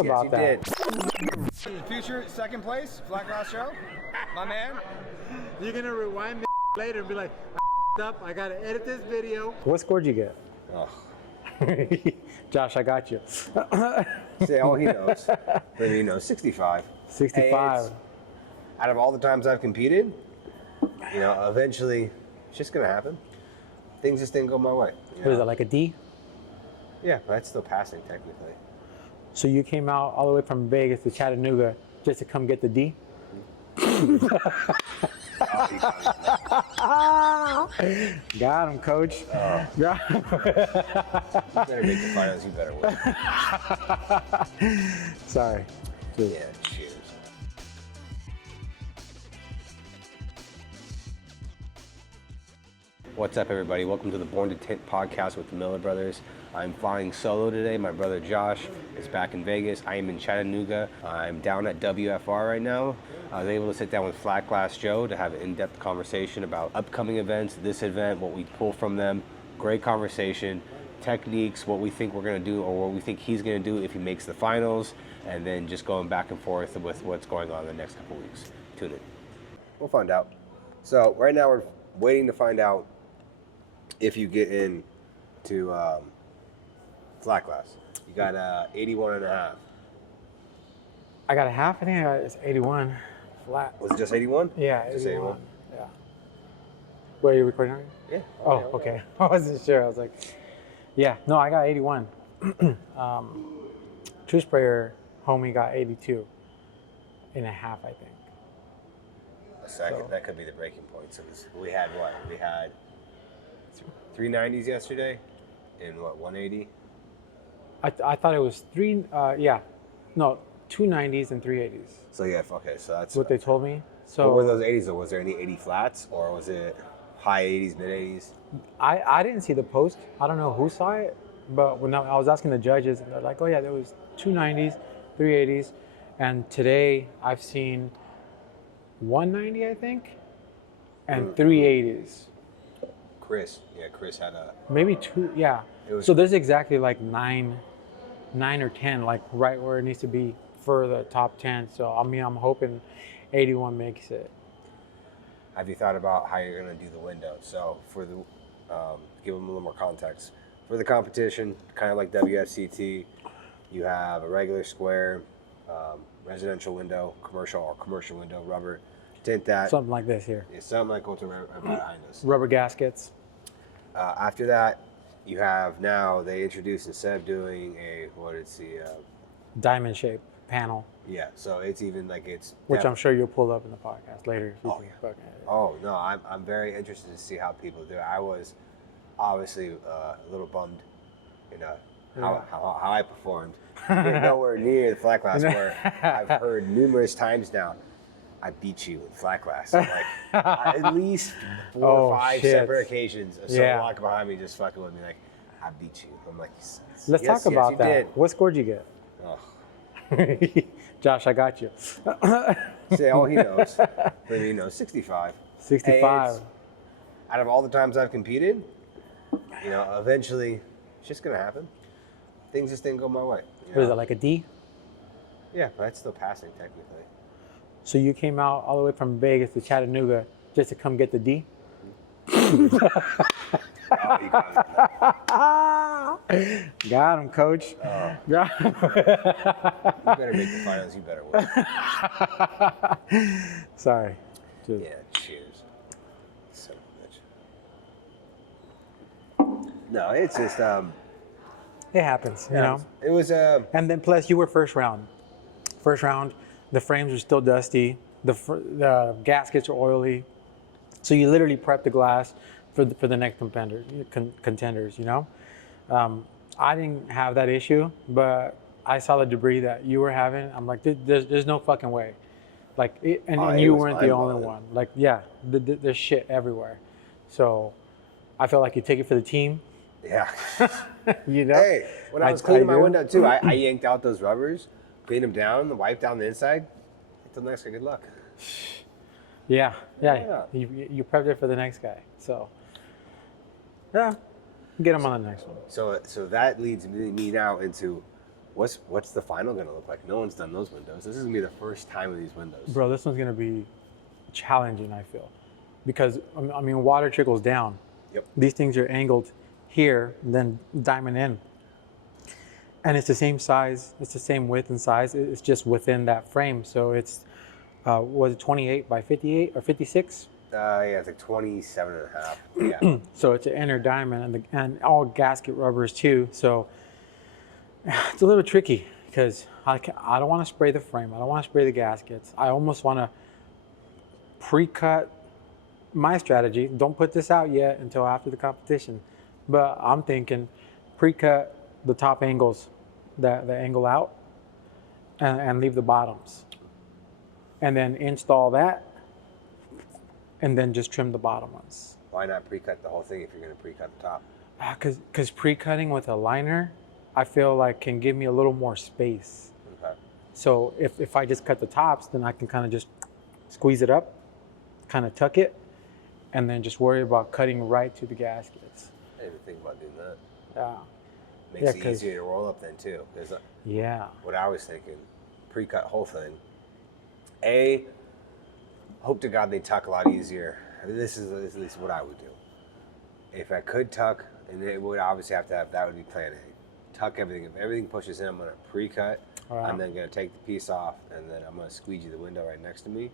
About you that. did. Future second place, flat glass show, my man. You're gonna rewind me later and be like, I up, I gotta edit this video. What score did you get? Oh. Josh, I got you. See, all he knows. But he knows 65. 65. Out of all the times I've competed, you know, eventually it's just gonna happen. Things just didn't go my way. What is it, like a D? Yeah, but that's still passing technically. So you came out all the way from Vegas to Chattanooga just to come get the D? Got him, coach. Got him. You better make the finals, you better win. Sorry. Dude. Yeah, cheers. What's up, everybody? Welcome to the Born To Tint podcast with the Miller brothers. I'm flying solo today. My brother Josh is back in Vegas. I am in Chattanooga. I'm down at WFR right now. I was able to sit down with Flat Glass Joe to have an in-depth conversation about upcoming events, this event, what we pull from them. Great conversation, techniques, what we think we're going to do or what we think he's going to do if he makes the finals, and then just going back and forth with what's going on in the next couple weeks. Tune in. We'll find out. So right now we're waiting to find out if you get in to flat glass. You got 81 and a half. I got a half. I think it's 81 flat. Was it just 81? Yeah, Just 81. Yeah. Wait, are you recording now? Yeah. Oh, okay. I wasn't sure. I was like, yeah. No, I got 81. True Sprayer homie got 82 and a half, I think. So that could be the breaking point. So we had what? We had 390s yesterday and what, 180? I thought it was three. Yeah, no, 290s and 380s. So yeah, okay. So that's what they told me. So what were those 80s? Though? Was there any 80 flats or was it high 80s, mid 80s? I didn't see the post. I don't know who saw it, but when I was asking the judges, and they're like, oh yeah, there was 290s, 380s, and today I've seen 190, I think, and 380s. Chris had a maybe two. Yeah. So there's exactly like nine or 10, like right where it needs to be for the top 10. So I mean, I'm hoping 81 makes it. Have you thought about how you're going to do the window? So for the give them a little more context for the competition, kind of like WFCT, you have a regular square, residential window, commercial window, rubber. Tint that. Something like this here. Yeah, something like what's right behind us. Rubber gaskets. After that, you have now they introduced, instead of doing diamond shape panel. Yeah, so it's even like it's which I'm sure you'll pull up in the podcast later. Oh no, I'm very interested to see how people do it. I was obviously a little bummed, you know, how I performed. Nowhere near the flat glass where I've heard numerous times now, I beat you in flat glass. Like, at least 4 or 5 separate occasions. Someone walking behind me just fucking with me like, I beat you. I'm like, let's talk about that. Did. What score did you get? Oh. Josh, I got you. See, all he knows. But he knows 65. 65. Out of all the times I've competed, you know, eventually it's just gonna happen. Things just didn't go my way. What is it, like a D? Yeah, but that's still passing technically. So you came out all the way from Vegas to Chattanooga just to come get the D? Got him, coach. Got him. You better make the finals, you better win. Sorry. Dude. Yeah, cheers. Son of a bitch. No, it's just it happens, you know. It was and then plus you were first round. First round, the frames are still dusty. The gaskets are oily. So you literally prep the glass for the next contenders, you know. I didn't have that issue, but I saw the debris that you were having. I'm like, there's no fucking way. Like, and you weren't the only one. Like, yeah, there's shit everywhere. So I felt like you take it for the team. Yeah. You know. Hey, when I was cleaning my window too, I yanked out those rubbers, cleaned them down, wiped down the inside. Until next guy, good luck. Yeah. You prepped it for the next guy. So, yeah, get him on the next one. So that leads me now into What's the final gonna look like? No one's done those windows. This is gonna be the first time of these windows. Bro, this one's gonna be challenging, I feel, because I mean, water trickles down. Yep. These things are angled here, and then diamond in, and it's the same size. It's the same width and size. It's just within that frame. So it's was it 28 by 58 or 56? Yeah, it's like 27 and a half. Yeah. So it's an inner diamond, and all gasket rubbers too. So it's a little tricky because I don't want to spray the frame. I don't want to spray the gaskets. I almost want to pre-cut. My strategy, don't put this out yet until after the competition, but I'm thinking pre-cut the top angles, the angle out, and leave the bottoms, and then install that, and then just trim the bottom ones. Why not pre-cut the whole thing if you're going to pre-cut the top? Because pre-cutting with a liner, I feel like can give me a little more space. Okay. So if I just cut the tops, then I can kind of just squeeze it up, kind of tuck it, and then just worry about cutting right to the gaskets. I didn't even think about doing that. Yeah. Makes it easier to roll up then too. Yeah. What I was thinking, pre-cut whole thing. Hope to God they tuck a lot easier. This is at least what I would do. If I could tuck, and it would obviously have to have, that would be plan A. Tuck everything. If everything pushes in, I'm going to pre-cut. Right. I'm then going to take the piece off, and then I'm going to squeegee the window right next to me,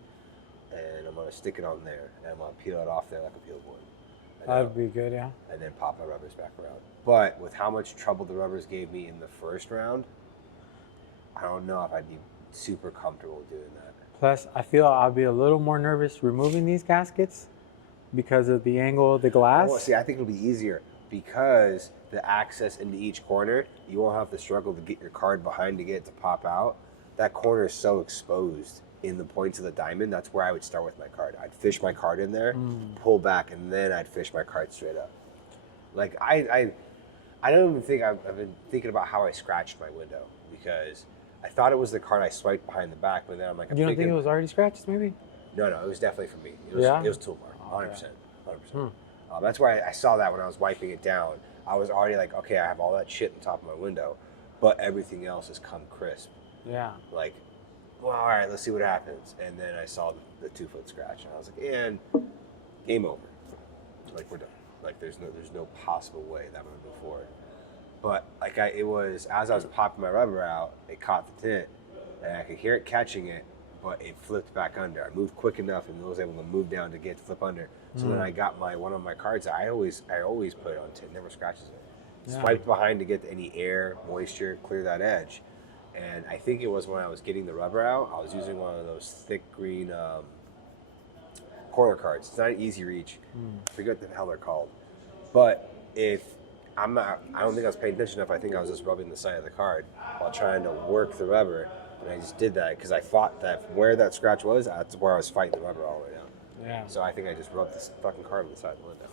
and I'm going to stick it on there, and I'm going to peel it off there like a peel board. That'd be good, yeah. And then pop my rubbers back around. But with how much trouble the rubbers gave me in the first round, I don't know if I'd be super comfortable doing that. Plus, I feel I'll be a little more nervous removing these gaskets because of the angle of the glass. Oh, see, I think it'll be easier because the access into each corner, you won't have to struggle to get your card behind to get it to pop out. That corner is so exposed in the points of the diamond. That's where I would start with my card. I'd fish my card in there, pull back, and then I'd fish my card straight up. Like I don't even think I've been thinking about how I scratched my window because I thought it was the card I swiped behind the back, but then I'm like, You don't think it was already scratched, maybe? No, it was definitely for me. It was toolbar, 100%. That's why I saw that when I was wiping it down. I was already like, okay, I have all that shit on top of my window, but everything else has come crisp. Yeah. Like, well, all right, let's see what happens. And then I saw the 2-foot scratch, and I was like, and game over. Like, we're done. Like, there's no possible way that I'm gonna move forward. But like, it was as I was popping my rubber out, it caught the tint, and I could hear it catching it, but it flipped back under. I moved quick enough and was able to move down to get to flip under. So then I got one of my cards. I always put it on tint, never scratches it. Yeah. Swiped behind to get any air, moisture, clear that edge. And I think it was when I was getting the rubber out, I was using one of those thick green corner cards. It's not an easy reach. I forget what the hell they're called. But I don't think I was paying attention enough. I think I was just rubbing the side of the card while trying to work the rubber. And I just did that because I thought that where that scratch was, that's where I was fighting the rubber all the way down. Yeah. So I think I just rubbed this fucking card on the side of the window.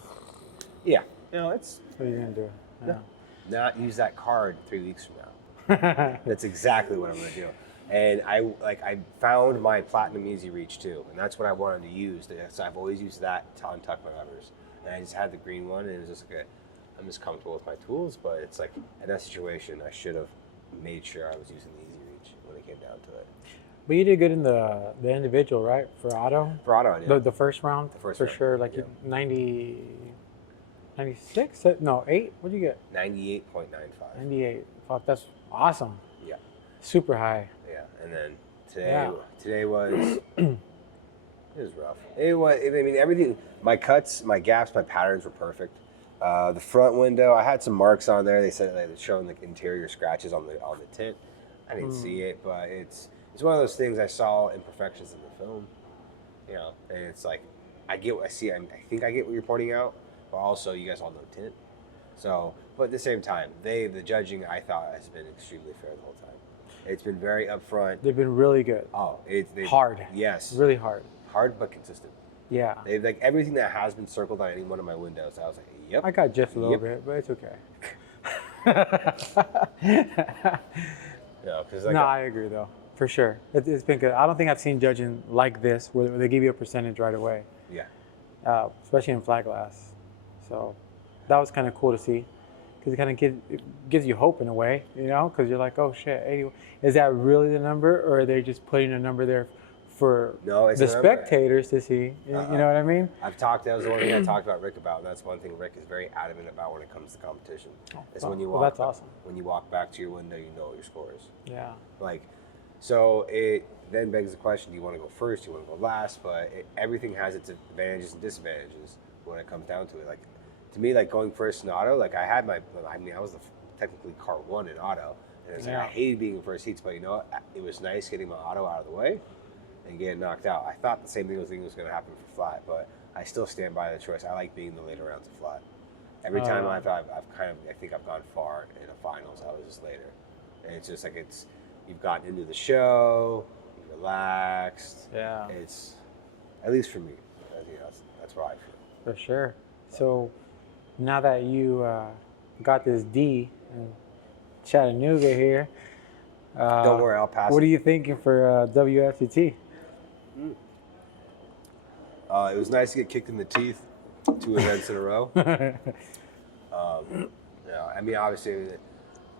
Yeah. It's What are you gonna do? Yeah. not use that card 3 weeks from now. That's exactly what I'm gonna do. And I found my Platinum Easy Reach too, and that's what I wanted to use. So I've always used that to untuck my rubbers. And I just had the green one, and it was just like I'm just comfortable with my tools, but it's like in that situation, I should have made sure I was using the Easy Reach when it came down to it. But you did good in the individual, right? For auto? For auto, I did. The first round? The first for round, sure. Like yeah. 96? No, 8? What'd you get? 98.95. 98. Fuck, that's awesome. Yeah. Super high. Yeah. And then Yeah. today was it was rough. It was. I mean, everything. My cuts, my gaps, my patterns were perfect. The front window, I had some marks on there. They said they were showing the interior scratches on the tint. I didn't see it, but it's one of those things I saw imperfections in the film. You know, and it's like I get what I see. I think I get what you're pointing out, but also you guys all know tint. So, but at the same time, the judging I thought has been extremely fair the whole time. It's been very upfront. They've been really good. Oh, hard. Yes. Really hard. Hard but consistent. Yeah. They've like everything that has been circled on any one of my windows. I was like, yep. I got jiffed a little bit, but it's okay. No, because No, I agree though, for sure. It's been good. I don't think I've seen judging like this, where they give you a percentage right away. Yeah. Especially in flat glass. So that was kind of cool to see. because it gives you hope in a way, you know, because you're like, oh shit, 80. Is that really the number, or are they just putting a number there for No, it's the a number. spectators to see? You know what I mean? That was the one thing I talked about Rick about. That's one thing Rick is very adamant about when it comes to competition. Is when you walk. That's awesome. When you walk back to your window, you know what your score is. Yeah. Like, so it then begs the question: do you want to go first? Do you want to go last? But everything has its advantages and disadvantages when it comes down to it. Like, to me, like going first in auto, like I was technically car 1 in auto, and it's like I hated being in first heats, but you know what? It was nice getting my auto out of the way and getting knocked out. I thought the same thing was going to happen for flat, but I still stand by the choice. I like being in the later rounds of flat. Every time I think I've gone far in a finals, I was just later, and it's just like you've gotten into the show, you've relaxed. Yeah. It's, at least for me, I think that's where I feel. For sure. So now that you got this D in Chattanooga here, don't worry, I'll pass. What are you thinking for WFT? It was nice to get kicked in the teeth 2 events in a row. I mean, obviously, the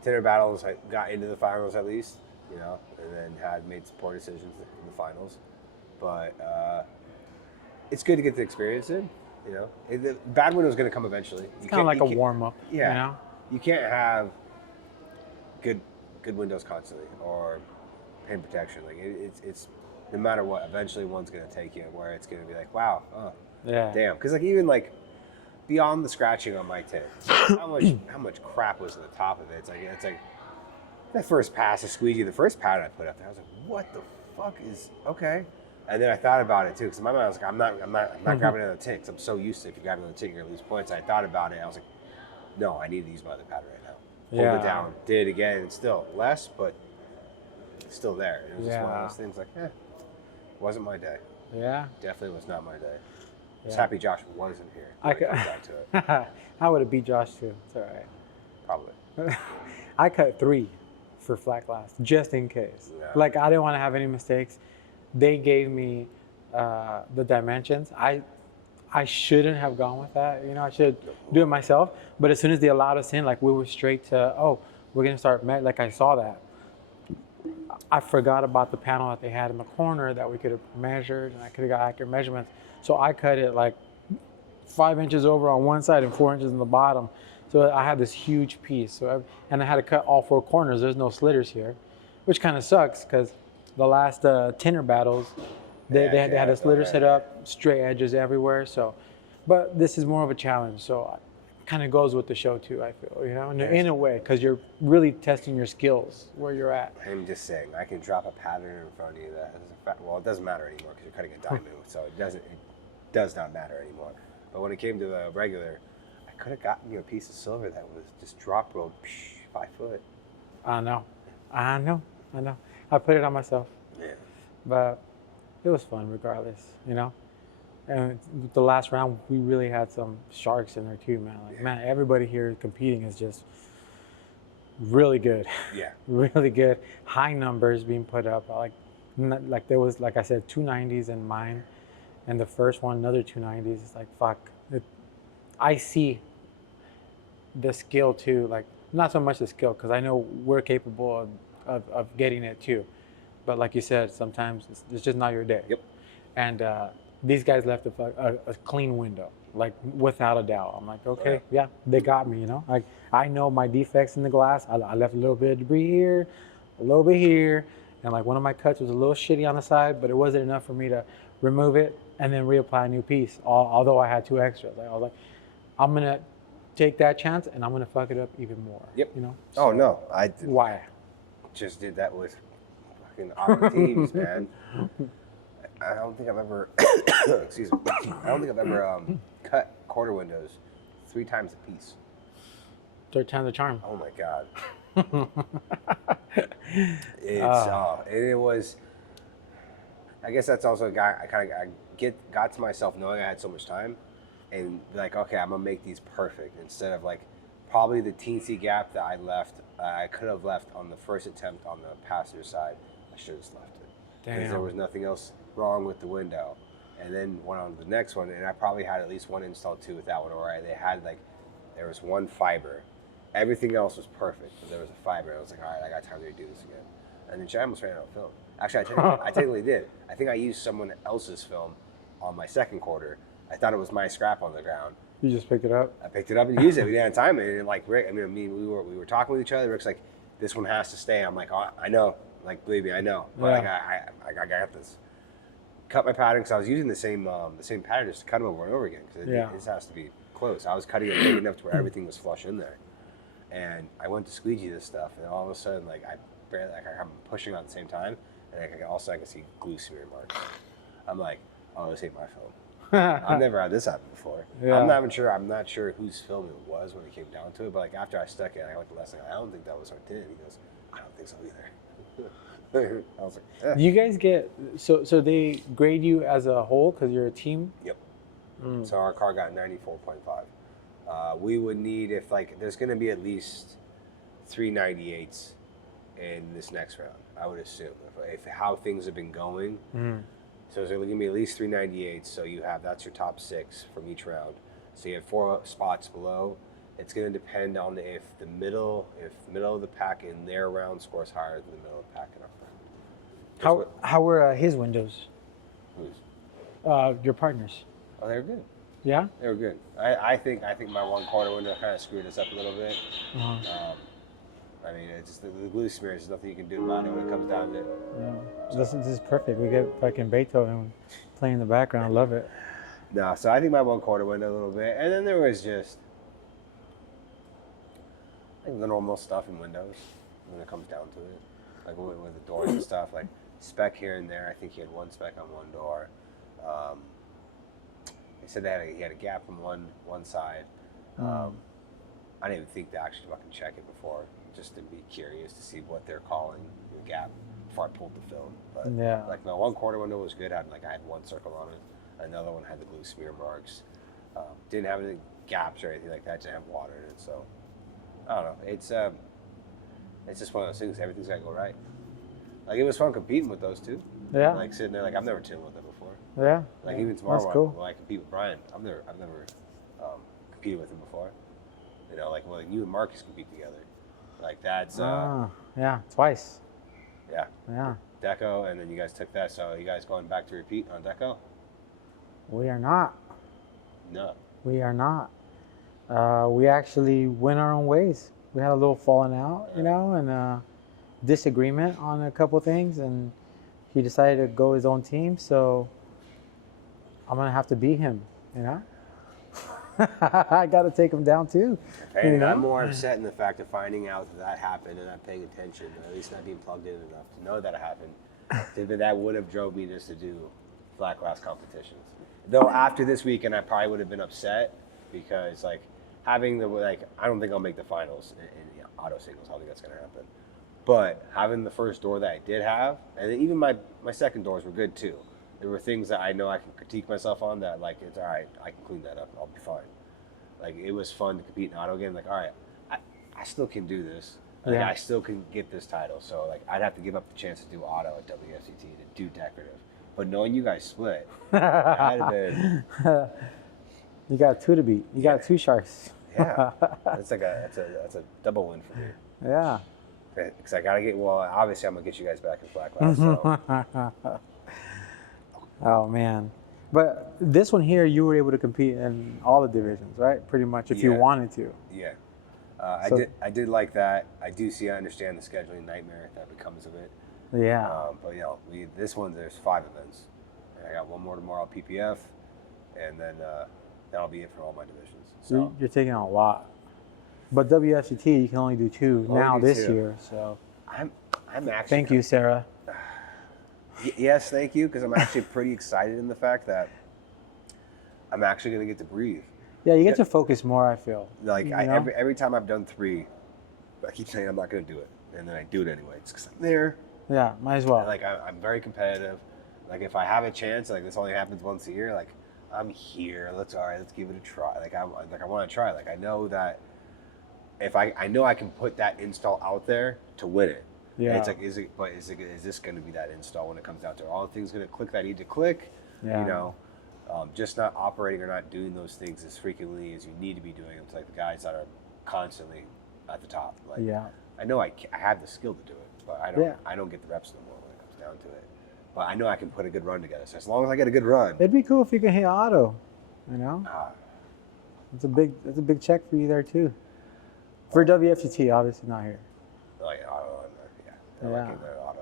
Tinder battles, I got into the finals at least, you know, and then had made some poor decisions in the finals. But it's good to get the experience in, you know. The bad window is going to come eventually. It's kind of like a warm-up, yeah, you know? You can't have good windows constantly or paint protection. Like, it's no matter what, eventually one's going to take you where it's going to be like, wow, damn. Because like even like beyond the scratching on my tint, how much crap was in the top of it? It's like that first pass, a squeegee, the first pattern I put up there, I was like, what the fuck is okay? And then I thought about it too, because in my mind I was like, I'm not grabbing another tint, because I'm so used to if you grab another tint, you're gonna lose points. I thought about it, I was like, no, I need to use my other pattern right now. Hold it down, did it again, and still less, but still there. It was just one of those things like, wasn't my day. Yeah. Definitely was not my day. Just happy Josh wasn't here. I would have beat Josh too. It's all right. Probably. I cut 3 for flat glass just in case. Yeah. Like I didn't want to have any mistakes. They gave me the dimensions. I shouldn't have gone with that. You know, I should do it myself. But as soon as they allowed us in, like we were straight to, we're gonna start. Like I saw that. I forgot about the panel that they had in the corner that we could have measured, and I could have got accurate measurements. So I cut it like 5 inches over on one side and 4 inches in the bottom. So I had this huge piece. And I had to cut all 4 corners. There's no slitters here, which kind of sucks because the last tinter battles, they had a slitter set up, straight edges everywhere. So, but this is more of a challenge. So it kind of goes with the show too, I feel, you know, in a way, because you're really testing your skills where you're at. I'm just saying, I can drop a pattern in front of you that has a well, it doesn't matter anymore because you're cutting a diamond, so it does not matter anymore. But when it came to the regular, I could have gotten you a piece of silver that was just drop rolled 5 foot. I know. I put it on myself. Yeah. But it was fun regardless, you know? And the last round, we really had some sharks in there too, man. Like, man, everybody here competing is just really good. Yeah. Really good. High numbers being put up. Like there was, like I said, 290s in mine. And the first one, another 290s. It's like, fuck. I see the skill too. Like, not so much the skill, because I know we're capable of getting it too. But like you said, sometimes it's just not your day. Yep. And these guys left a clean window, like without a doubt. I'm like, okay, yeah, they got me, you know? Like, I know my defects in the glass. I left a little bit of debris here, a little bit here. And like one of my cuts was a little shitty on the side, but it wasn't enough for me to remove it and then reapply a new piece, although I had 2 extras. I was like, I'm going to take that chance and I'm going to fuck it up even more. Yep. You know? So, oh, no. Why? Just did that with fucking other teams, man. I don't think I've ever, excuse me, I don't think I've ever cut quarter windows 3 times a piece. 3rd time's the charm. Oh my God. It was, I guess that's also a guy, got to myself knowing I had so much time and like, okay, I'm gonna make these perfect instead of like, probably the teensy gap that I could have left on the first attempt on the passenger side. I should have just left it. Because there was nothing else wrong with the window. And then went on to the next one, and I probably had at least one install too with that one, where there was one fiber Everything else was perfect, but there was a fiber. I was like, all right, I got time to do this again. And then I almost ran out of film. Actually, I technically did. I think I used someone else's film on my second quarter. I thought it was my scrap on the ground. You just picked it up? I picked it up and used it. We didn't have time. And like Rick, I mean, we were talking with each other. Rick's like, this one has to stay. I'm like, oh, I know. Like, believe me, I know. But Yeah. I got this. Cut my pattern because I was using the same pattern just to cut them over and over again because this has to be close. I was cutting it big enough to where everything was flush in there. And I went to squeegee this stuff, and all of a sudden, like I'm pushing at the same time, and I can see glue smear marks. I'm like, oh, this ain't my film. I've never had this happen before. Yeah. I'm not sure whose film it was when it came down to it, but like after I stuck it, I went to Les, I don't think that was our tint. He goes, I don't think so either. I was like, You guys get so they grade you as a whole because you're a team. Yep. So our car got 94.5. We would need, if like there's going to be at least 398s in this next round, I would assume if how things have been going. So there's going to be at least 398s. So that's your top 6 from each round. So you have 4 spots below. It's going to depend on if the middle of the pack in their round scores higher than the middle of the pack in our round. How were his windows? Who's? Your partners. Oh, they were good. Yeah. They were good. I think my 1 quarter window kind of screwed us up a little bit. I mean, it's just the glue smear. There's nothing you can do about it when it comes down to it. Yeah. This is perfect. We get fucking Beethoven playing in the background. I love it. No, so I think my 1 quarter window a little bit, and then there was just I think the normal stuff in windows when it comes down to it, like with the doors and stuff, like speck here and there. I think he had 1 speck on 1 door. He said he had a gap from one side. I didn't even think to actually fucking check it before, just to be curious to see what they're calling the gap before I pulled the film. But Yeah. like my 1 quarter window was good. I had 1 circle on it. Another one had the glue smear marks. Didn't have any gaps or anything like that. Didn't have water in it. So I don't know. It's just one of those things. Everything's got to go right. Like it was fun competing with those two. Yeah. Like sitting there, like I've never tinted with them before. Yeah. Like even tomorrow That's cool. when I compete with Brian, I've never competed with him before. You know, like you and Marcus compete together. Like that's yeah, twice. yeah. Yeah. Deco, and then you guys took that. So you guys going back to repeat on Deco? We are not. No. We are not. We actually went our own ways. We had a little falling out, you know, and disagreement on a couple things, and he decided to go his own team. So I'm gonna have to beat him, you know. I got to take him down too. And you know? I'm more upset in the fact of finding out that happened and not paying attention, or at least not being plugged in enough to know that it happened. That would have drove me just to do flat glass competitions. Though after this weekend, I probably would have been upset because like having I don't think I'll make the finals in auto singles. I don't think that's gonna happen. But having the first door that I did have, and then even my second doors were good too. There were things that I know I can critique myself on that like it's all right. I can clean that up. I'll be fine. Like it was fun to compete in auto again. Like all right, I still can do this. Like, Yeah. I still can get this title. So like I'd have to give up the chance to do auto at WFCT to do decorative. But knowing you guys split, I'd have been. You got 2 to beat. You got 2 sharks. Yeah, that's a double win for me. Yeah. Because I gotta obviously I'm gonna get you guys back in flat glass. So. Oh man. But this one here, you were able to compete in all the divisions, right? Pretty much, if you Yeah. wanted to. Yeah, So- I did like that. I understand the scheduling nightmare that becomes of it. Yeah. But you know, this one there's 5 events. And I got 1 more tomorrow at PPF, and then that'll be it for all my divisions. So You're taking on a lot. But WFCT, you can only do 2 Only now do this 2. year. So I'm actually. thank you, Sarah. Yes, thank you, because I'm actually pretty excited in the fact that I'm actually gonna get to breathe. Yeah, you get to focus more, I feel. Like You know? every time I've done 3, I keep saying I'm not gonna do it, and then I do it anyway. It's because I'm there. Yeah, might as well. Like I'm very competitive. Like if I have a chance, like this only happens once a year. Like I'm here. Let's give it a try. I want to try. Like I know that if I know I can put that install out there to win it. Yeah. And it's like is this going to be that install when it comes out to all the things going to click that I need to click? Yeah. You know, just not operating or not doing those things as frequently as you need to be doing them. It's like the guys that are constantly at the top. Like, Yeah. I know I have the skill to do it, but I don't get the reps no more when it comes down to it. But I know I can put a good run together. So as long as I get a good run, It'd be cool if you could hit auto. You know, it's a big check for you there too. For WFT, obviously not here. like auto, yeah, Yeah. like in the auto.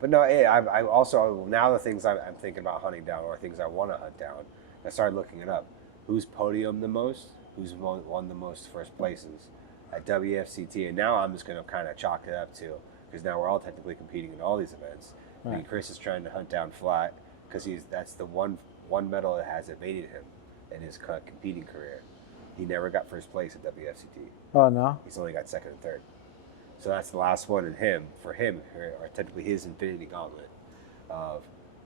But no, I also now the things I'm thinking about hunting down or things I want to hunt down. I started looking it up. Who's podiumed the most? Who's won the most first places at WFCT? And now I'm just going to kind of chalk it up to, because now we're all technically competing in all these events. Right. And Chris is trying to hunt down flat because that's the one medal that has evaded him in his competing career. He never got first place at WFCT. Oh no. He's only got second and third. So that's the last one for him, or technically his infinity gauntlet of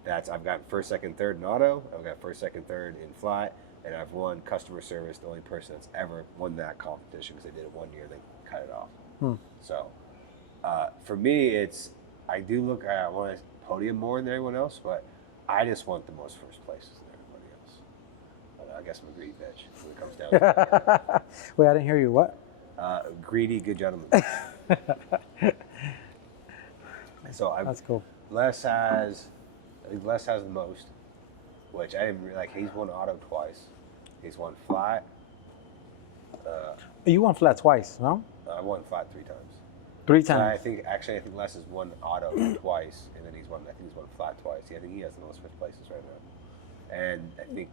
I've got first, second, third in auto, I've got first, second, third in flat, and I've won customer service, the only person that's ever won that competition because they did it 1 year, they cut it off. So for me, I want to podium more than everyone else, but I just want the most first places than everybody else. But I guess I'm a greedy bitch when it comes down to it. Wait, I didn't hear you. What? Greedy, good gentleman. So That's cool. I think Les has the most, which I didn't really like. He's won auto twice. He's won flat. You won flat twice, no? I won flat 3 times. 3 So I times. think Les has won auto twice, and then I think he's won flat twice. Yeah, I think he has the most first places right now. And I think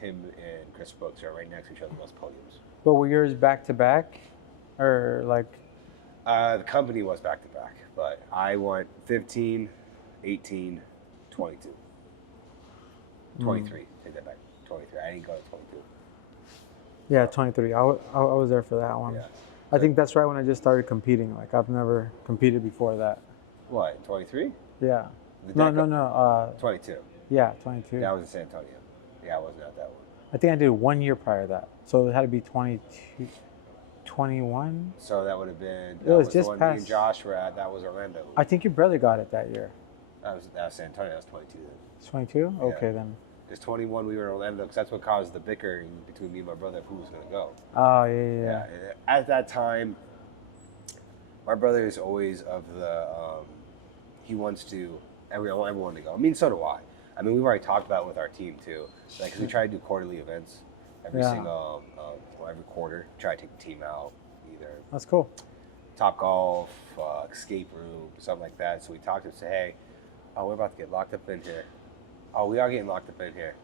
him and Chris Brooks are right next to each other, most podiums. But were yours back to back, or like? The company was back to back, but I went 15, 18, 22. 23. Take that back. 23. I didn't go to 22. Yeah, 23. I was there for that one. Yeah. I think that's right when I just started competing. Like I've never competed before that. What, 23? Yeah. No. 22. Yeah, 22. That was in San Antonio. Yeah, I wasn't at that one. I think I did 1 year prior to that, so it had to be 22, 21. So that would have been. It was the just one me and past- Josh were at. That was Orlando. I think your brother got it that year. That was San Antonio. That was 22 then. 22. Yeah. Okay then. Because 21 we were in Orlando because that's what caused the bickering between me and my brother of who was going to go. Oh yeah. And at that time, my brother is always of the. He wants everyone to go. I mean, so do I. I mean, we've already talked about it with our team too. Like, 'cause we try to do quarterly events every quarter. Try to take the team out, either That's cool. Top Golf, escape room, something like that. So we talked to him and said, hey, we're about to get locked up in here. Oh, we are getting locked up in here.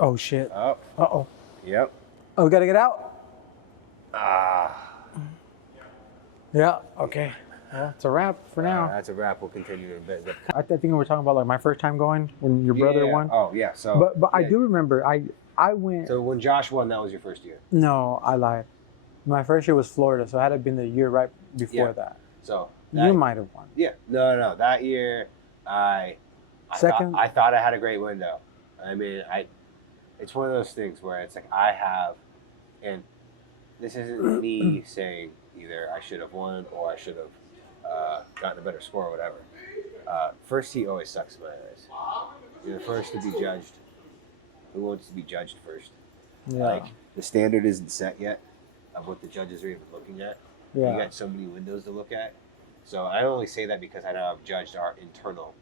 Oh shit. Oh, Uh-oh. yep. Oh, we gotta get out. Yeah. Okay. Well, it's a wrap for now. That's a wrap. We'll continue in a bit. I think we were talking about like my first time going when your brother won. Oh, yeah. So, But I yeah. do remember I went. So when Josh won, that was your first year. No, I lied. My first year was Florida, so it had to have been the year right before Yeah. that. So You might have won. Yeah. No. That year, I Second? thought I had a great window. I mean, it's one of those things where it's like and this isn't me saying either I should have won or I should have gotten a better score or whatever. First heat always sucks in my eyes. You're the first to be judged. Who wants to be judged first? Yeah. Like, the standard isn't set yet of what the judges are even looking at. Yeah. You got so many windows to look at. So I only say that because I know I've judged our internal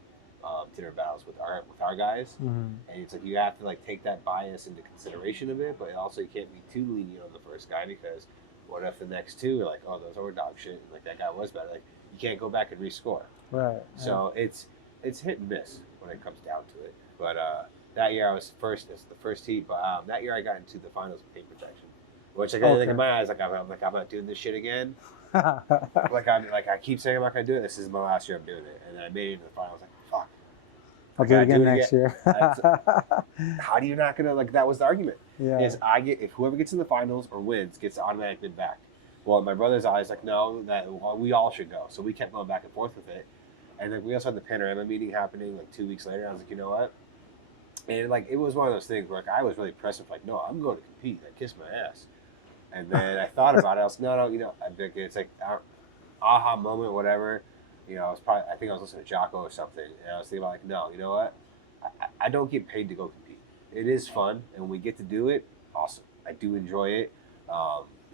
dinner battles with our guys, Mhm. and it's like you have to like take that bias into consideration a bit, but also you can't be too lenient on the first guy because what if the next two are like, oh, those are dog shit, and like that guy was better. Like you can't go back and rescore. Right. So it's hit and miss when it comes down to it. But that year I was first. It's the first heat, but that year I got into the finals with paint protection, which I think in my eyes, I'm not doing this shit again. I keep saying I'm not gonna do it. This is my last year of doing it, and then I made it into the finals. Like fuck, I'll do it again next year. How do you not gonna like? That was the argument. Yeah. Is if whoever gets in the finals or wins gets the automatic bid back. Well, in my brother's eyes, like no, we all should go. So we kept going back and forth with it, and then we also had the panorama meeting happening like 2 weeks later. I was like, you know what? And like it was one of those things where like, I was really pressed with like, no, I'm going to compete. I kissed my ass. And then I thought about it. I was no, you know, I think it's like aha moment, whatever. You know, I think I was listening to Jocko or something, and I was thinking about like, no, you know what? I don't get paid to go compete. It is fun, and when we get to do it, awesome. I do enjoy it.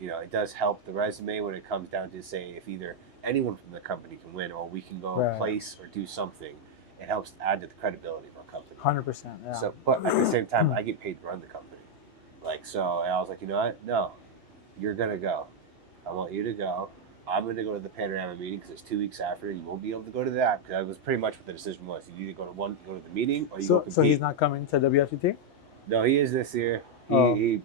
it does help the resume when it comes down to say if either anyone from the company can win or we can go Right. place or do something. It helps add to the credibility of our company. 100%. Yeah. So, but at the same time, I get paid to run the company. Like, so and I was like, you know what? No, you're gonna go. I want you to go. I'm gonna go to the Panorama meeting because it's 2 weeks after. You won't be able to go to that because that was pretty much what the decision was. You either go to the meeting or you go compete. So he's not coming to WFT? No, he is this year. Oh. He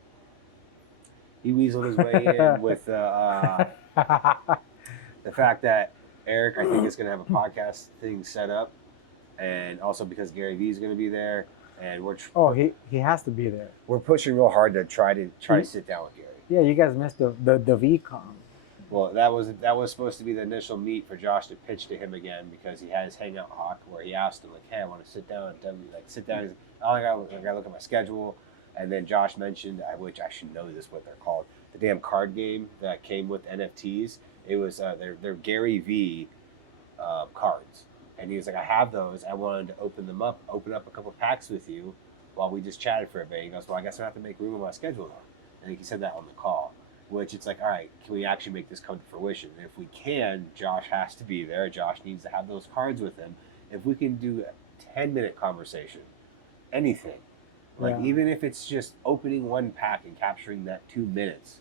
weaseled his way in with the fact that Eric, I think, is gonna have a podcast thing set up, and also because Gary Vee is gonna be there, and he has to be there. we're pushing real hard to try to sit down with Gary. Yeah, you guys missed the VCon. Well, that was supposed to be the initial meet for Josh to pitch to him again because he had his Hangout Hawk where he asked him like, "Hey, I want to sit down and sit down." He's like, "Oh, I gotta look at my schedule." And then Josh mentioned, which I should know this what they're called, the damn card game that came with NFTs. It was they're Gary V cards, and he was like, "I have those. I wanted to open up a couple packs with you, while we just chatted for a bit." He goes, "Well, I guess I have to make room on my schedule now." And he said that on the call. Which it's like, all right, can we actually make this come to fruition? And if we can, Josh has to be there. Josh needs to have those cards with him. If we can do a 10-minute conversation, anything, like even if it's just opening one pack and capturing that 2 minutes,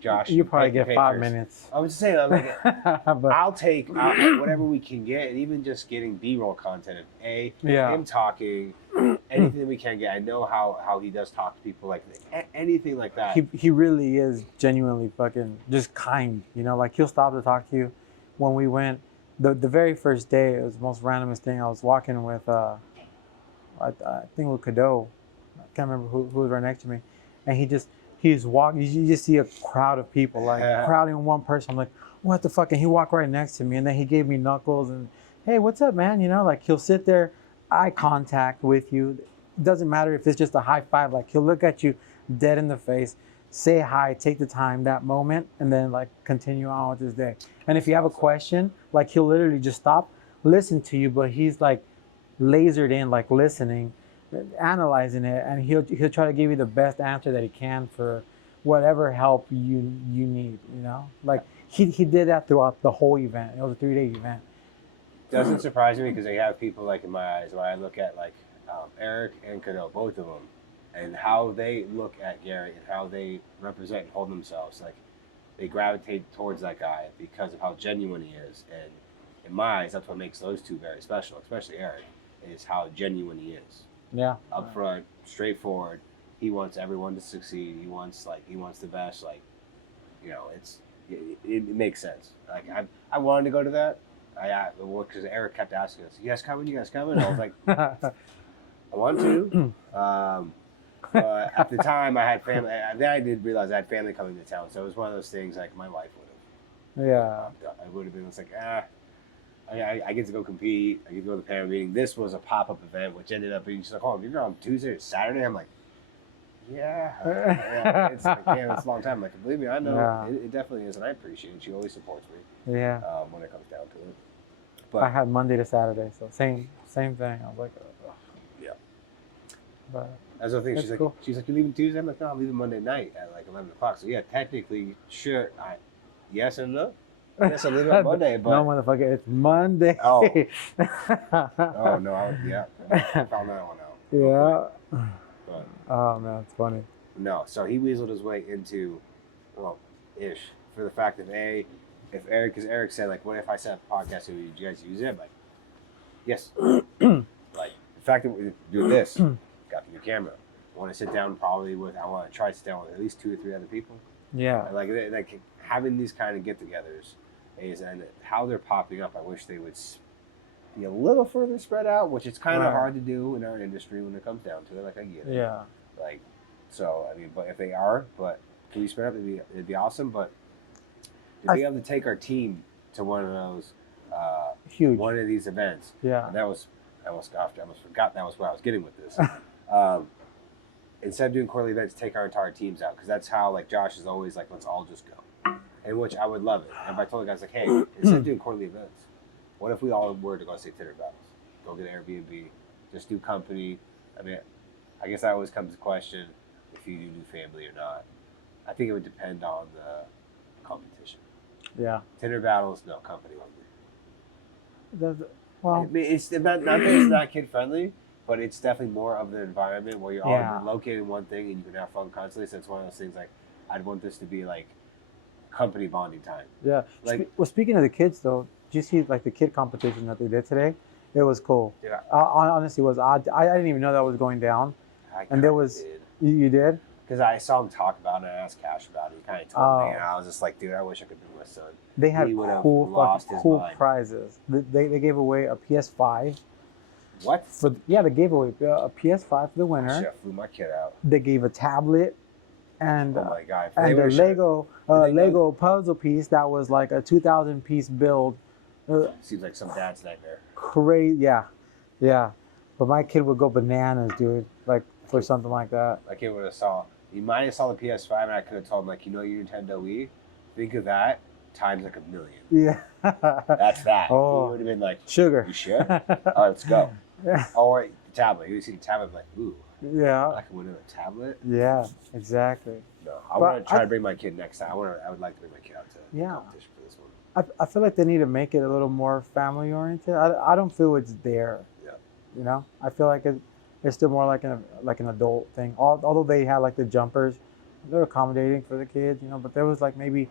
Josh, you probably get 5 minutes. I was saying, I'm like, I'll take whatever we can get, and even just getting B-roll content of him talking, anything that we can get. I know how he does talk to people, like anything like that. He really is genuinely fucking just kind, like he'll stop to talk to you. When we went, the very first day, it was the most randomest thing. I was walking with, I think with Cadeau. I can't remember who was right next to me, and he's walking. You just see a crowd of people like crowding one person. I'm like, what the fuck? And he walked right next to me, and then he gave me knuckles and, hey, what's up, man? Like he'll sit there, eye contact with you. It doesn't matter if it's just a high five. Like he'll look at you dead in the face, say hi, take the time, that moment, and then like continue on with his day. And if you have a question, like he'll literally just stop, listen to you, but he's like lasered in, like listening, analyzing it, and he'll try to give you the best answer that he can for whatever help you need. Like he did that throughout the whole event. It was a 3-day event. Doesn't surprise me because they have people like in my eyes when I look at like Eric and Cano, both of them, and how they look at Gary and how they represent and hold themselves. Like they gravitate towards that guy because of how genuine he is, and in my eyes, that's what makes those two very special, especially Eric, is how genuine he is. Yeah. Upfront, straightforward. He wants everyone to succeed. He wants the best. Like, it makes sense. Like I wanted to go to that. Because Eric kept asking us, "You guys coming? You guys coming?" And I was like, "I want to." But at the time, I had family. Then I did realize I had family coming to town, so it was one of those things like my wife would have. Yeah. I would have been. It's like I get to go compete. I get to go to the panel meeting. This was a pop-up event, which ended up being just like, "Oh, you're on Tuesday or Saturday." I'm like, "Yeah." It's like, it's a long time. Like, believe me, I know it definitely is, and I appreciate it. She always supports me. Yeah. When it comes down to it. But I had Monday to Saturday, so same thing. I was like, ugh. Yeah. But that's the thing. She's cool. like, "You leaving Tuesday?" I'm like, "No, I'm leaving Monday night at like 11 o'clock." So yeah, technically, sure. Yes and no. Yes, I'm leaving on Monday, but no, motherfucker, it's Monday. Oh. Oh no, I found that one out. Yeah. But Oh man, it's funny. no, so he weaseled his way into, ish, for the fact that if Eric, because Eric said like, "What if I set up a podcast? Would you guys use it?" I'm like, yes. Like the fact that we're doing this, got the new camera. I want to sit down I want to try to sit down with at least 2 or 3 other people. Yeah. Like having these kind of get-togethers and how they're popping up. I wish they would be a little further spread out, which it's kind of hard to do in our industry when it comes down to it. Like I get it. Yeah. Like, so I mean, but if they are, can we spread up? It'd be awesome. But to be able to take our team to one of those, huge, one of these events. Yeah. And I almost forgot that was where I was getting with this. Instead of doing quarterly events, take our entire teams out, because that's how like Josh is always like, let's all just go, and which I would love it. And if I told the guys like, hey, instead of doing quarterly events, what if we all were to go say Tinder battles, go get an Airbnb, just do company? I mean, I guess that always comes to question if you do family or not. I think it would depend on the competition. Yeah. Tinder battles, no, company only. Well, I mean, it's not that it's not kid friendly, but it's definitely more of the environment where you're Yeah. all located in one thing and you can have fun constantly. So it's one of those things like I'd want this to be like company bonding time. yeah. Like, Well, speaking of the kids, though, did you see like the kid competition that they did today? It was cool. yeah, Honestly, it was. I didn't even know that was going down. And there was. You did? because I saw him talk about it. And I asked Cash about it. He kind of told me, Oh. and I was just like, dude, I wish I could bring my son. They had He would have cool, lost fucking his cool mind. prizes. They gave away a PS5. What? They gave away a PS5 for the winner. Shit, I flew my kid out. They gave a tablet and Oh my god! If and they a would've showed- Lego Did they Lego puzzle piece that was like a 2,000 piece build. Seems like some dad's nightmare. Crazy, yeah. But my kid would go bananas, dude. Like for something like that. My kid would have saw. He might have saw the PS5, and I could have told him like, you know, your Nintendo Wii. Think of that times like a million. Yeah. That's that. Oh. He would have been like, Sugar. you sure? All right, let's go. Yeah. Oh, wait, the tablet. He would see the tablet like, ooh, Yeah. I can win a tablet. Yeah. Exactly. No, I But want to try I- to bring my kid next time. I would like to bring my kid out to Yeah. competition for this one. I feel like they need to make it a little more family oriented. I don't feel it's there. Yeah. You know, I feel like it's still more like an adult thing. Although they had like the jumpers, they're accommodating for the kids, you know. But there was like maybe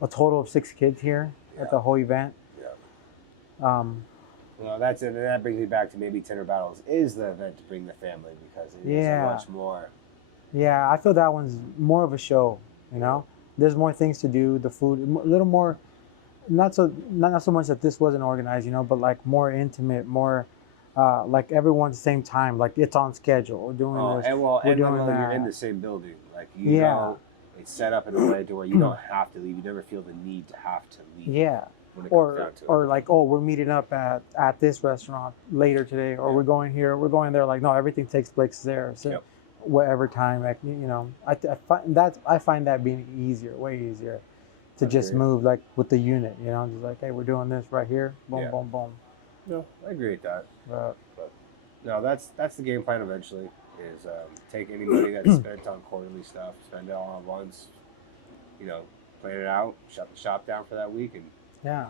a total of 6 kids here at the whole event. Yeah. Well, that's it. And that brings me back to maybe Tinder Battles is the event to bring the family because it is Yeah. much more. Yeah, I feel that one's more of a show. You know, there's more things to do. The food, a little more, not so much that this wasn't organized, you know, but like more intimate, more like everyone's same time, like it's on schedule. We're doing Oh, this. and we're then doing you're in that. the same building. Like you Yeah. know, it's set up in a way to where you don't have to leave. You never feel the need to have to leave. Yeah. When it comes down to it. Or like, oh, we're meeting up at this restaurant later today, or we're going here, we're going there. Like, no, everything takes place there. So Yep. whatever time, like, you know, I find that being easier, way easier to just Agreed. move like with the unit, you know, just like, hey, we're doing this right here, boom, Yeah. boom, boom. No, I agree with that. But No, that's the game plan eventually. Is take any money that's spent on quarterly stuff, spend it all at once. You know, plan it out, shut the shop down for that week, and yeah,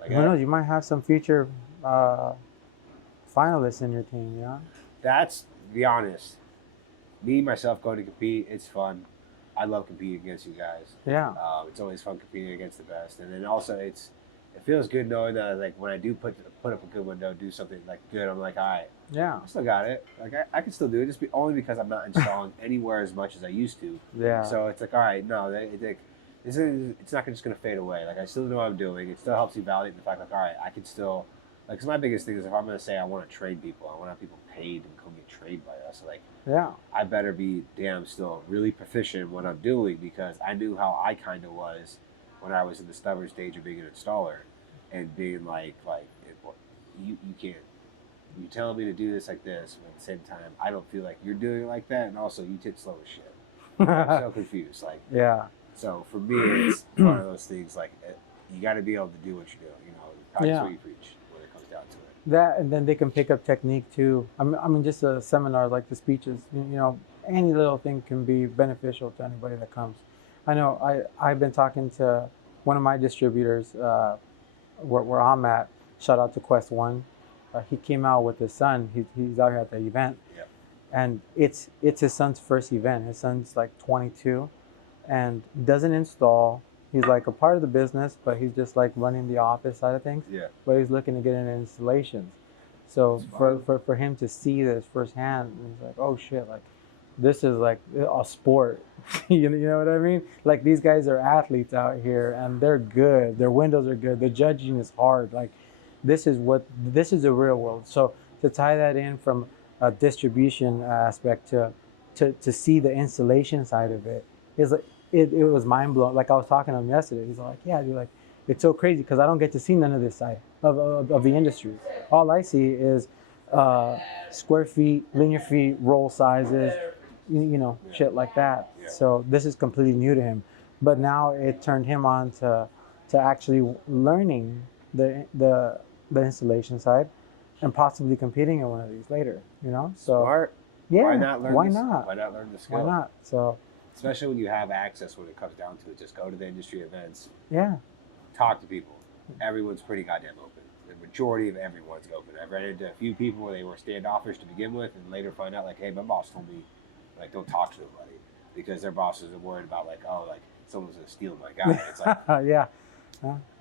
like who knows? You might have some future finalists in your team, yeah. that's to be honest. Me myself going to compete, it's fun. I love competing against you guys. Yeah. It's always fun competing against the best, and then also it feels good knowing that like when I do put up a good window, do something like good, I'm like, all right, Yeah. I still got it. Like I can still do it, only because I'm not installing anywhere as much as I used to. Yeah. So it's like, all right, no, it's not just gonna fade away. Like I still know what I'm doing. It still helps you validate the fact, like, all right, I can still, like, cause my biggest thing is if I'm gonna say I want to train people, I want to have people paid and come get trained by us. Like, Yeah. I better be still really proficient in what I'm doing because I knew how I kind of was when I was in the stubborn stage of being an installer and being like you can't. You're telling me to do this like this, but at the same time, I don't feel like you're doing it like that, and also you did slow as shit. I'm so confused. Like, Yeah. so for me, it's one of those things. Like, you got to be able to do what you do. You know, practice Yeah. what you preach when it comes down to it. That, and then they can pick up technique too. I mean just a seminar like the speeches, you know, any little thing can be beneficial to anybody that comes. I know I've been talking to one of my distributors where I'm at. Shout out to Quest One. He came out with his son. He's out here at the event, Yep. and it's his son's first event. His son's like 22, and doesn't install. He's like a part of the business, but he's just like running the office side of things. Yeah. But he's looking to get into installations. So That's for him to see this firsthand, he's like, oh shit, like this is like a sport. you know what I mean? Like these guys are athletes out here and they're good. Their windows are good. The judging is hard. Like this is the real world. So to tie that in from a distribution aspect to see the installation side of it is like it was mind blowing. Like I was talking to him yesterday. He's like, yeah, dude, like it's so crazy because I don't get to see none of this side of the industry. All I see is square feet, linear feet, roll sizes, you know, shit like that. Yeah. So this is completely new to him. But now it turned him on to actually learning the installation side and possibly competing in one of these later, you know? So Smart. yeah, Why not learn? why this? not? Why not learn the skill? Why not? So especially when you have access. When it comes down to it, just go to the industry events, Yeah. talk to people. Everyone's pretty goddamn open. The majority of everyone's open. I've ran into a few people where they were standoffish to begin with, and later find out like, hey, my boss told me, like, don't talk to nobody, because their bosses are worried about like, oh, like someone's gonna steal my guy. It's like, Yeah.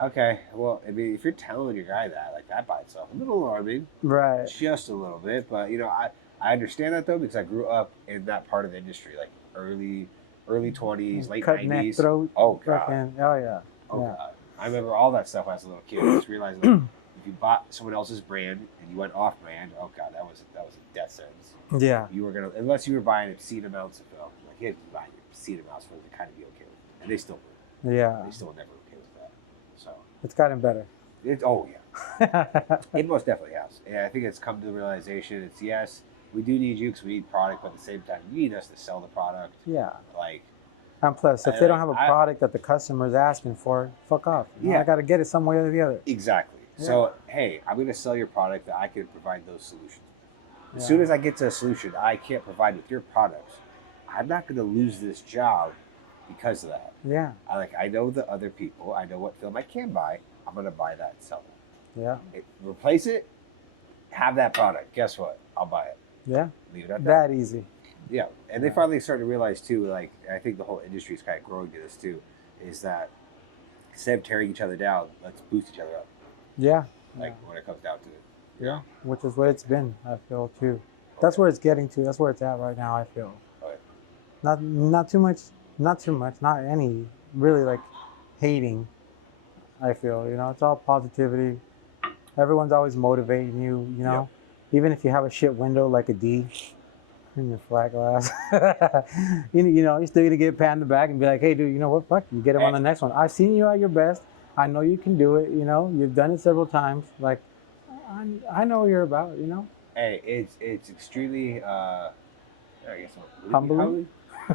okay, well, I mean, if you're telling your guy that, like, that by itself, a little alarming, Right. just a little bit. But you know, I understand that though, because I grew up in that part of the industry, like early 20s, late Cut neck 90s. throat. Oh god, Fucking, oh yeah. oh Yeah. god. I remember all that stuff when I was a little kid. I just realized like, if you bought someone else's brand and you went off brand, oh god, that was a death sentence. Yeah. You were gonna, unless you were buying obscene amounts of film, like you had to buy obscene amounts for them to kind of be okay with it, and they still were. Yeah. They still were never okay with that. So It's gotten better. oh yeah, it most definitely has. And I think it's come to the realization. It's yes, we do need you because we need product, but at the same time, you need us to sell the product. Yeah. Like, And plus, if they don't have a product that the customer is asking for, fuck off. You know, Yeah. I got to get it some way or the other. exactly. Yeah. So hey, I'm going to sell your product that I can provide those solutions with. As Yeah. soon as I get to a solution I can't provide with your products, I'm not going to lose this job because of that. Yeah. I know the other people. I know what film I can buy. I'm going to buy that and sell it. Yeah. Replace it. Have that product. Guess what? I'll buy it. Yeah. Leave it at that. That easy. Yeah, and they finally started to realize too, like, I think the whole industry is kind of growing to this too, is that instead of tearing each other down, let's boost each other up, Yeah. like when it comes down to it. Yeah. Which is what it's been, I feel, too. That's where it's getting to. That's where it's at right now, I feel. Okay. Not too much, not any really like hating, I feel. You know, it's all positivity. Everyone's always motivating you, you know. Even if you have a shit window like a D in your flat glass, you know, you're still gonna get a pat in the back and be like, hey, dude, you know what? Fuck, you get him on the next one. I've seen you at your best. I know you can do it. You know, you've done it several times. Like, I know what you're about. You know. Hey, it's extremely, I guess, Humbling?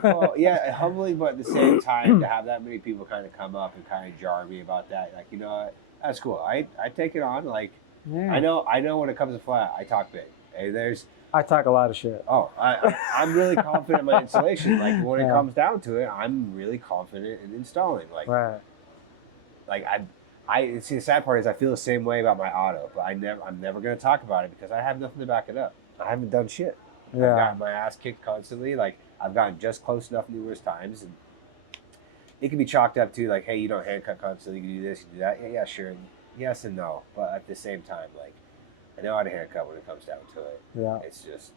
Well, yeah, humbling, but at the same time, to have that many people kind of come up and kind of jar me about that, like, you know what? That's cool. I take it on. Like, Yeah. I know when it comes to flat, I talk big. Hey, I talk a lot of shit. Oh, I'm really confident in my installation. Like when it comes down to it, I'm really confident in installing. Like, Right. like I see the sad part is I feel the same way about my auto, but I'm never going to talk about it because I have nothing to back it up. I haven't done shit. I've Yeah. gotten my ass kicked constantly. Like I've gotten just close enough numerous times, and it can be chalked up to like, hey, you don't hand cut constantly. You can do this, you can do that. Yeah, sure. Yes and no, but at the same time, like I know how to haircut when it comes down to it. Yeah. It's just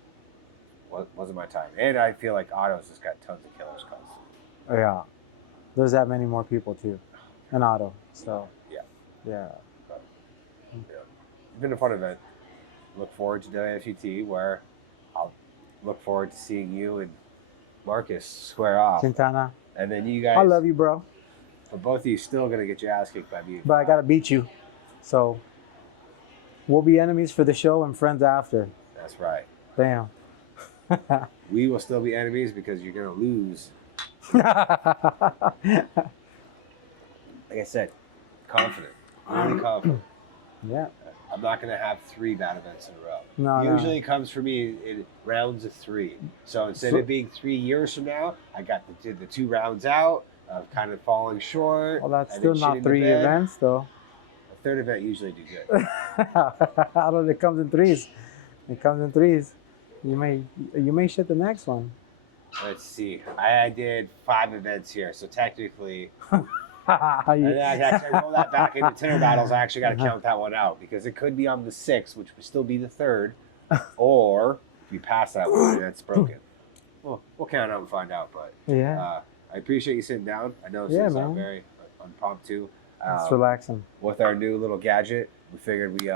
wasn't my time, and I feel like autos just got tons of killers constantly. Yeah. There's that many more people too, in auto. So. Yeah. Yeah. But, you know, it's been a fun event. Look forward to WFT, where I'll look forward to seeing you and Marcus square off, Quintana, and then you guys. I love you, bro, But both of you still gonna get your ass kicked by me. but I gotta beat you. So we'll be enemies for the show and friends after. That's right. Damn. We will still be enemies because you're gonna lose. Like I said, confident, really confident. Yeah. I'm not gonna have 3 bad events in a row. No, Usually it comes for me in rounds of 3. So instead of it being 3 years from now, I got the 2 rounds out of kind of falling short. Well, that's and still then not shitting the 3 bed. events, though. The 3rd event usually do good. I don't know. It comes in 3s. It comes in 3s. You may shit the next one. Let's see. I did 5 events here, so technically, and You- then I actually roll that back into Tinder battles. I actually got to count that one out because it could be on the 6th, which would still be the 3rd, or if you pass that one, that's broken. Well, we'll count out and find out. But yeah. I appreciate you sitting down. I know Yeah, it's man. not very impromptu. It's relaxing. With our new little gadget, we figured we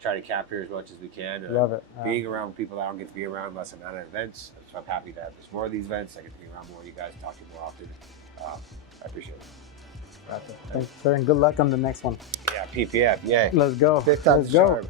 try to capture as much as we can. Love it. Being around people that I don't get to be around unless I'm at events. So I'm happy to have this more of these events. I get to be around more of you guys, talk to you more often. I appreciate it. Thanks, sir, and good luck on the next one. Yeah, PPF. Yeah. Let's go. Fifth time's Let's go. the charm.